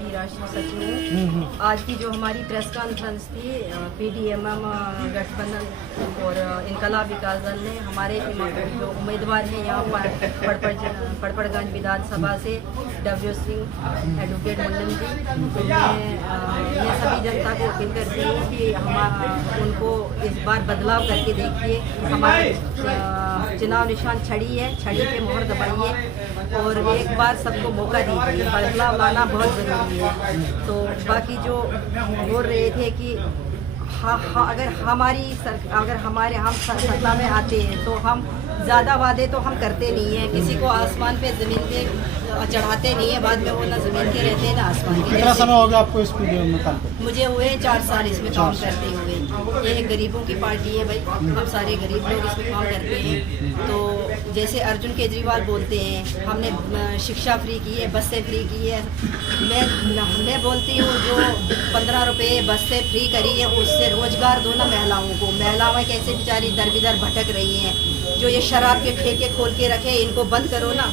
की राष्ट्रीय सचिव हूँ। आज की जो हमारी प्रेस कॉन्फ्रेंस थी PDMM गठबंधन और इनकलाब विकास दल ने हमारे जो उम्मीदवार हैं यहाँ पर पड़पड़गंज विधानसभा से डब्ल्यू सिंह एडवोकेट मुंडन जी, मैं सभी जनता को अपील करती हूँ कि हम उनको इस बार बदलाव करके देखिए। हमारे चुनाव निशान छड़ी है, छड़ी पे मोहर दबाइए और एक बार सबको मौका दीजिए। बदलाव लाना बहुत ज़रूरी है। तो बाकी जो बोल रहे थे कि अगर हम सत्ता में आते हैं तो हम ज़्यादा वादे तो हम करते नहीं हैं, किसी को आसमान पे ज़मीन पे चढ़ाते नहीं है, बाद में वो ना ज़मीन के रहते हैं ना आसमान के। कितना समय हो गया आपको इस PDM में काम करते? मुझे हुए 4 साल इसमें काम करते हुए। ये गरीबों की पार्टी है भाई, हम सारे गरीब लोग इसमें काम करते हैं। तो जैसे अर्जुन केजरीवाल बोलते हैं हमने शिक्षा फ्री की है, बसें फ्री की है। मैं बोलती हूँ जो 15 रुपये बस से फ्री करी है उससे रोजगार दो ना महिलाओं को। महिलाएं कैसे बेचारी दर बिदर भटक रही हैं। जो ये शराब के ठेके खोल के रखे इनको बंद करो ना।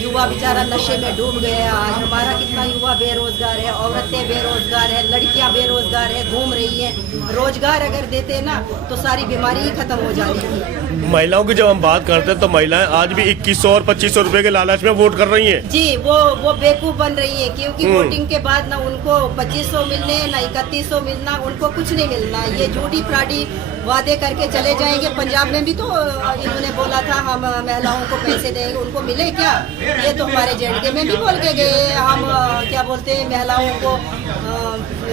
युवा बेचारा नशे में डूब गया। आज हमारा कितना युवा बेरोजगार है, औरतें बेरोजगार है, लड़कियां बेरोजगार है, घूम रही हैं। रोजगार अगर देते ना तो सारी बीमारी ही खत्म हो जानी थी। महिलाओं की जब हम बात करते हैं तो महिलाएं आज भी 2100 और 2500 रुपए के लालच में वोट कर रही हैं। जी, वो बेवकूफ बन रही है क्योंकि वोटिंग के बाद ना उनको 2500 मिलने ना 3100 मिलना, उनको कुछ नहीं मिलना। ये झूठी फ्राडी वादे करके चले जाएंगे। पंजाब में भी तो इन्होंने बोला था हम महिलाओं को पैसे देंगे, उनको मिले क्या? ये तो हमारे JNK में भी बोल के गए हम क्या बोलते हैं महिलाओं को।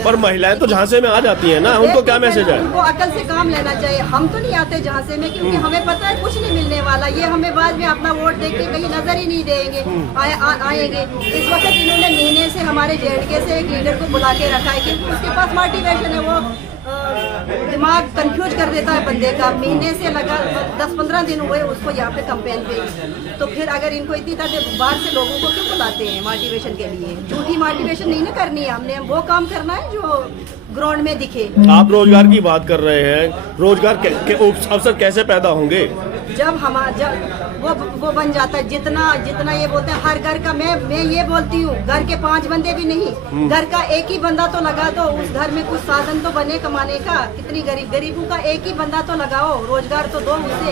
पर महिलाएं तो झांसे में आ जाती हैं ना, उनको क्या मैसेज है? उनको अकल से काम लेना चाहिए। हम तो नहीं आते झांसे में क्योंकि हमें पता है कुछ नहीं मिलने वाला। ये हमें बाद में अपना वोट देख के कहीं नजर ही नहीं देंगे आएंगे। इस वक्त इन्होंने महीने से हमारे JNK से एक लीडर को बुला के रखा है क्योंकि उसके पास मोटिवेशन है। वो दिमाग कंफ्यूज कर देता है बंदे का। महीने से लगा 10-15 दिन हुए उसको यहाँ पे कैंपेन पे। तो फिर अगर इनको इतनी तरह बाहर से लोगों को क्यों बुलाते हैं मोटिवेशन के लिए? झूठी मोटिवेशन नहीं ना करनी है, हमने वो काम करना है जो ग्राउंड में दिखे। आप रोजगार की बात कर रहे हैं, रोजगार के अवसर कैसे पैदा होंगे? जब वो बन जाता है जितना ये बोलते हैं हर घर का। मैं ये बोलती हूँ घर के 5 बंदे भी नहीं, घर का एक ही बंदा तो लगा दो। उस घर में कुछ साधन तो बने कमाने का। कितनी गरीबों का एक ही बंदा तो लगाओ, रोजगार तो दो उसे।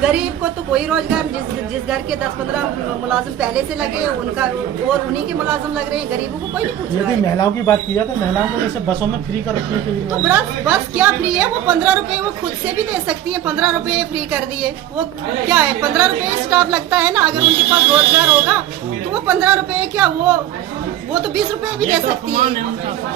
गरीब को तो कोई रोजगार, जिस घर के 10-15 मुलाजिम पहले से लगे उनका और उन्हीं के मुलाजिम लग रहे हैं, गरीबों को कोई नहीं पूछ रहा है। यदि महिलाओं की बात की जाए तो महिलाओं को जैसे बसों में फ्री कर रखने के लिए तो बस क्या फ्री है? वो 15 रुपए वो खुद से भी दे सकती है। 15 रुपए फ्री कर दिए, वो क्या है? 15 रुपए स्टाफ लगता है ना। अगर उनके पास रोजगार होगा तो वो 15 रुपए क्या वो तो 20 रुपए भी दे सकती है।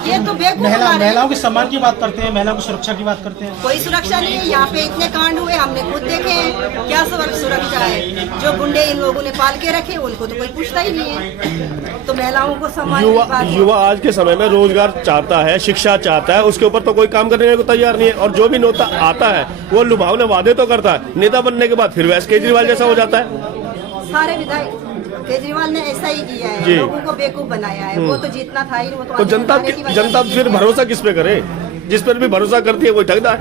ये तो महिलाओं के सम्मान की बात करते हैं, महिलाओं की सुरक्षा की बात करते हैं। कोई सुरक्षा नहीं है। यहाँ पे इतने कांड हुए हमने खुद देखे हैं। क्या सुरक्षा है? जो गुंडे इन लोगों ने पाल के रखे उनको तो कोई पूछता ही नहीं है। तो महिलाओं को सम्मान युवा आज के समय में रोजगार चाहता है, शिक्षा चाहता है, उसके ऊपर तो कोई काम करने को तैयार नहीं है। और जो भी नेता आता है वो लुभावने वादे तो करता है, नेता बनने के बाद फिर वैसे केजरीवाल जैसा हो जाता है। सारे विधायक केजरीवाल ने ऐसा ही किया है, लोगों को बेवकूफ बनाया है। वो तो जीतना था ही, वो तो जनता फिर भरोसा किस पे करे? जिस पर भी भरोसा करती है वो ठगदार।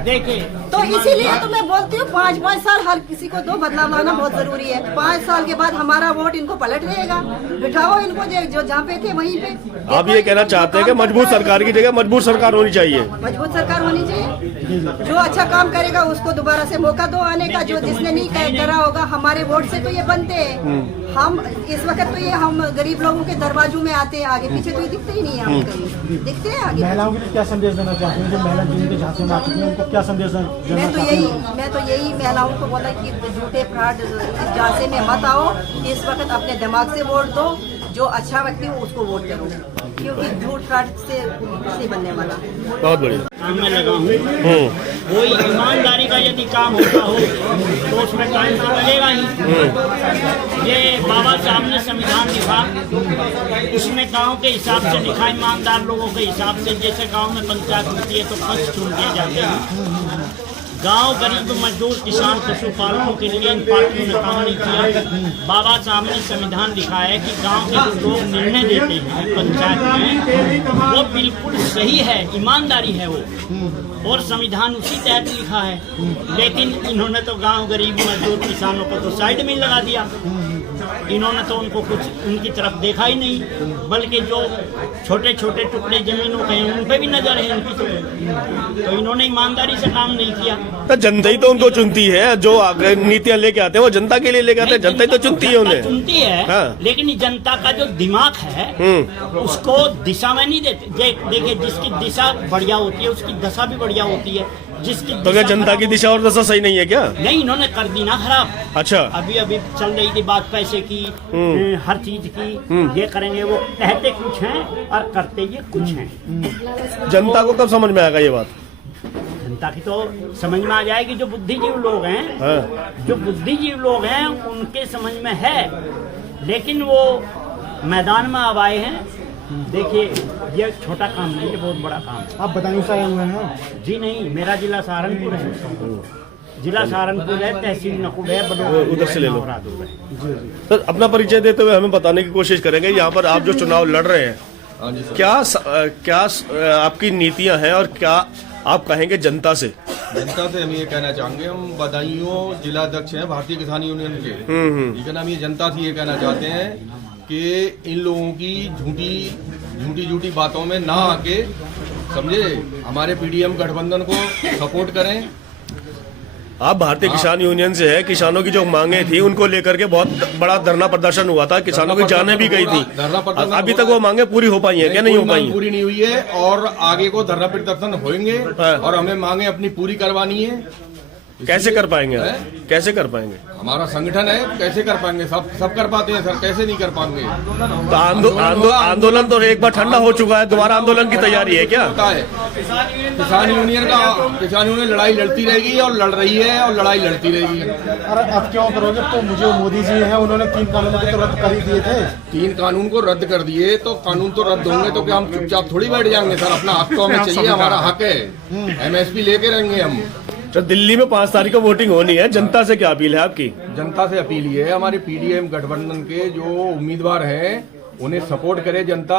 तो इसीलिए तो मैं बोलती हूँ 5-5 साल हर किसी को दो, बदलाव लाना बहुत जरूरी है। 5 साल के बाद हमारा वोट इनको पलट देगा। बिठाओ इनको जो जहाँ पे थे वहीं पे। आप ये कहना चाहते हैं कि मजबूत सरकार की जगह मजबूत सरकार होनी चाहिए? मजबूत सरकार होनी चाहिए। जो अच्छा काम करेगा उसको दोबारा से मौका दो आने का। जो जिसने नहीं करा होगा हमारे वोट से तो ये बनते हैं। हम इस वक्त तो ये हम गरीब लोगों के दरवाजों में आते हैं, आगे पीछे तो ये दिखते ही नहीं है। हम कहीं दिखते हैं आगे। महिलाओं के लिए क्या संदेश देना चाहते हैं? जो महिला जिनके झांसे में आती है उनको क्या संदेश देना चाहते हैं? मैं तो यही महिलाओं को बोला कि झूठे फ्रॉड इस झांसे में मत आओ। इस वक्त अपने दिमाग से वोट दो। जो अच्छा व्यक्ति हो उसको वोट करो क्योंकि झूठ फ्रॉड से नहीं बनने वाला। बहुत बढ़िया। काम में लगा हूँ। कोई ईमानदारी का यदि काम होता हो तो उसमें टाइम तो लगेगा ही। ये बाबा साहब ने संविधान लिखा, उसमें गांव के हिसाब से लिखा, ईमानदार लोगों के हिसाब से। जैसे गांव में पंचायत होती है तो पक्ष चुन दिए जाते हैं। गांव गरीब मजदूर किसान पशुपालकों के लिए इन पार्टियों ने काम नहीं किया। बाबा साहब ने संविधान लिखा है कि गांव के जो लोग निर्णय देते हैं पंचायत में वो बिल्कुल सही है, ईमानदारी है वो, और संविधान उसी तहत लिखा है। लेकिन इन्होंने तो गांव गरीब मजदूर किसानों को तो साइड में लगा दिया। इन्होंने तो उनको कुछ उनकी तरफ देखा ही नहीं, बल्कि जो छोटे छोटे टुकड़े जमीनों के हैं उन पे भी नजर है उनकी, तो इन्होंने ईमानदारी से काम नहीं किया। तो जनता ही तो उनको चुनती है, जो नीतियां लेके आते हैं वो जनता के लिए लेके आते हैं, जनता ही तो चुनती है उन्हें। चुनती है हाँ। लेकिन जनता का जो दिमाग है उसको दिशा में नहीं देते। देखिए जिसकी दिशा बढ़िया होती है उसकी दशा भी बढ़िया होती है। जिसकी तो क्या जनता की दिशा और दशा सही नहीं है क्या? नहीं, इन्होंने कर दी ना खराब। अच्छा, अभी अभी चल रही थी बात पैसे की, हर चीज की, ये करेंगे, वो कहते कुछ हैं और करते ये कुछ हैं। जनता को कब समझ में आएगा ये बात? जनता की तो समझ में आ जाएगी। जो बुद्धिजीवी लोग हैं, हाँ। जो बुद्धिजीवी लोग हैं उनके समझ में है, लेकिन वो मैदान में अब आए हैं। देखिए ये छोटा काम नहीं, ये बहुत बड़ा काम है। आप बदायूं से आए हुए हैं? जी नहीं, मेरा जिला सहारनपुर है, जिला सहारनपुर है, तहसील नकुड़ है, उधर से ले लो। बलरामपुर है। सर अपना परिचय देते हुए हमें बताने की कोशिश करेंगे, यहाँ पर आप जो चुनाव लड़ रहे हैं, क्या आपकी नीतियां हैं और क्या आप कहेंगे जनता से? जनता से हम ये कहना चाहेंगे, हम बदायूं जिला अध्यक्ष हैं भारतीय किसान यूनियन के, ठीक है ना। हम ये जनता से ये कहना चाहते हैं कि इन लोगों की झूठी बातों में ना आके, समझे, हमारे पीडीएम गठबंधन को सपोर्ट करें। आप भारतीय किसान यूनियन से है, किसानों की जो मांगे थी उनको लेकर के बहुत बड़ा धरना प्रदर्शन हुआ था, किसानों की जानें भी गई थी, अभी तक वो मांगे पूरी हो पाई है क्या? नहीं हो पाई, पूरी नहीं हुई है और आगे को धरना प्रदर्शन होंगे और हमें मांगे अपनी पूरी करवानी है। कैसे कर पाएंगे आप? कैसे कर पाएंगे? हमारा संगठन है, कैसे कर पाएंगे? सब कर पाते हैं सर, कैसे नहीं कर पाएंगे? तो आंदोलन तो एक बार ठंडा हो चुका है, दोबारा आंदोलन की तैयारी है क्या? होता है किसान यूनियन लड़ाई लड़ती रहेगी और लड़ रही है और लड़ाई लड़ती रहेगी। अरे अब क्यों करोगे? तो मुझे मोदी जी हैं, उन्होंने 3 कानूनों को तो रद्द कर ही दिए थे। 3 कानून को रद्द कर दिए तो कानून तो रद्द होंगे, तो क्या हम चुपचाप थोड़ी बैठ जाएंगे सर? अपना हक तो हमें चाहिए, हमारा हक है, MSP लेके रहेंगे हम। तो दिल्ली में 5 तारीख को वोटिंग होनी है, जनता से क्या अपील है आपकी? जनता से अपील ये है, हमारे पीडीएम गठबंधन के जो उम्मीदवार हैं उन्हें सपोर्ट करे जनता।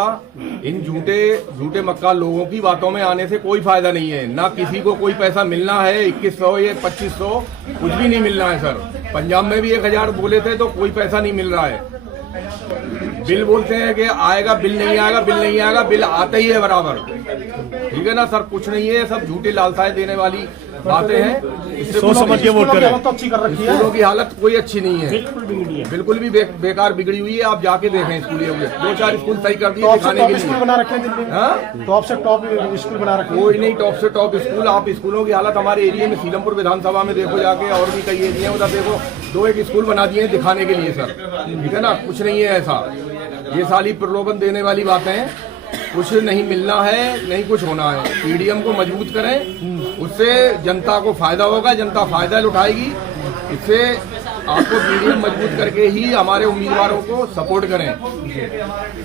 इन झूठे मक्का लोगों की बातों में आने से कोई फायदा नहीं है। ना किसी को कोई पैसा मिलना है, 2100 या 2500 कुछ भी नहीं मिलना है सर। पंजाब में भी 1000 बोले थे तो कोई पैसा नहीं मिल रहा है। बिल बोलते हैं कि आएगा, बिल नहीं आएगा, बिल नहीं आएगा, बिल आता ही है बराबर, ठीक है ना सर? कुछ नहीं है, सब झूठी लालसाएं देने वाली बातें हैं। इससे सोच समझ के वोट करें। तो अच्छी कर रखी है, स्कूलों की हालत कोई अच्छी नहीं है, बिल्कुल भी बेकार बिगड़ी हुई है। आप जाके देखें स्कूलों में, 2-4 स्कूल सही कर दिए दिखाने के लिए। स्कूल बना रखे हैं दिल्ली में, टॉप से टॉप स्कूल बना रखे हैं। कोई नहीं टॉप से टॉप स्कूल। आप स्कूलों की हालत हमारे एरिया में सीलमपुर विधानसभा में देखो जाके, और भी कई एरिया उधर देखो, 2-1 स्कूल बना दिए दिखाने के लिए सर, ठीक है ना? कुछ नहीं है ऐसा, ये साली प्रलोभन देने वाली बातें हैं। कुछ नहीं मिलना है, नहीं कुछ होना है। पीडीएम को मजबूत करें, उससे जनता को फायदा होगा, जनता फायदा उठाएगी। इससे आपको पीडीएम मजबूत करके ही हमारे उम्मीदवारों को सपोर्ट करें।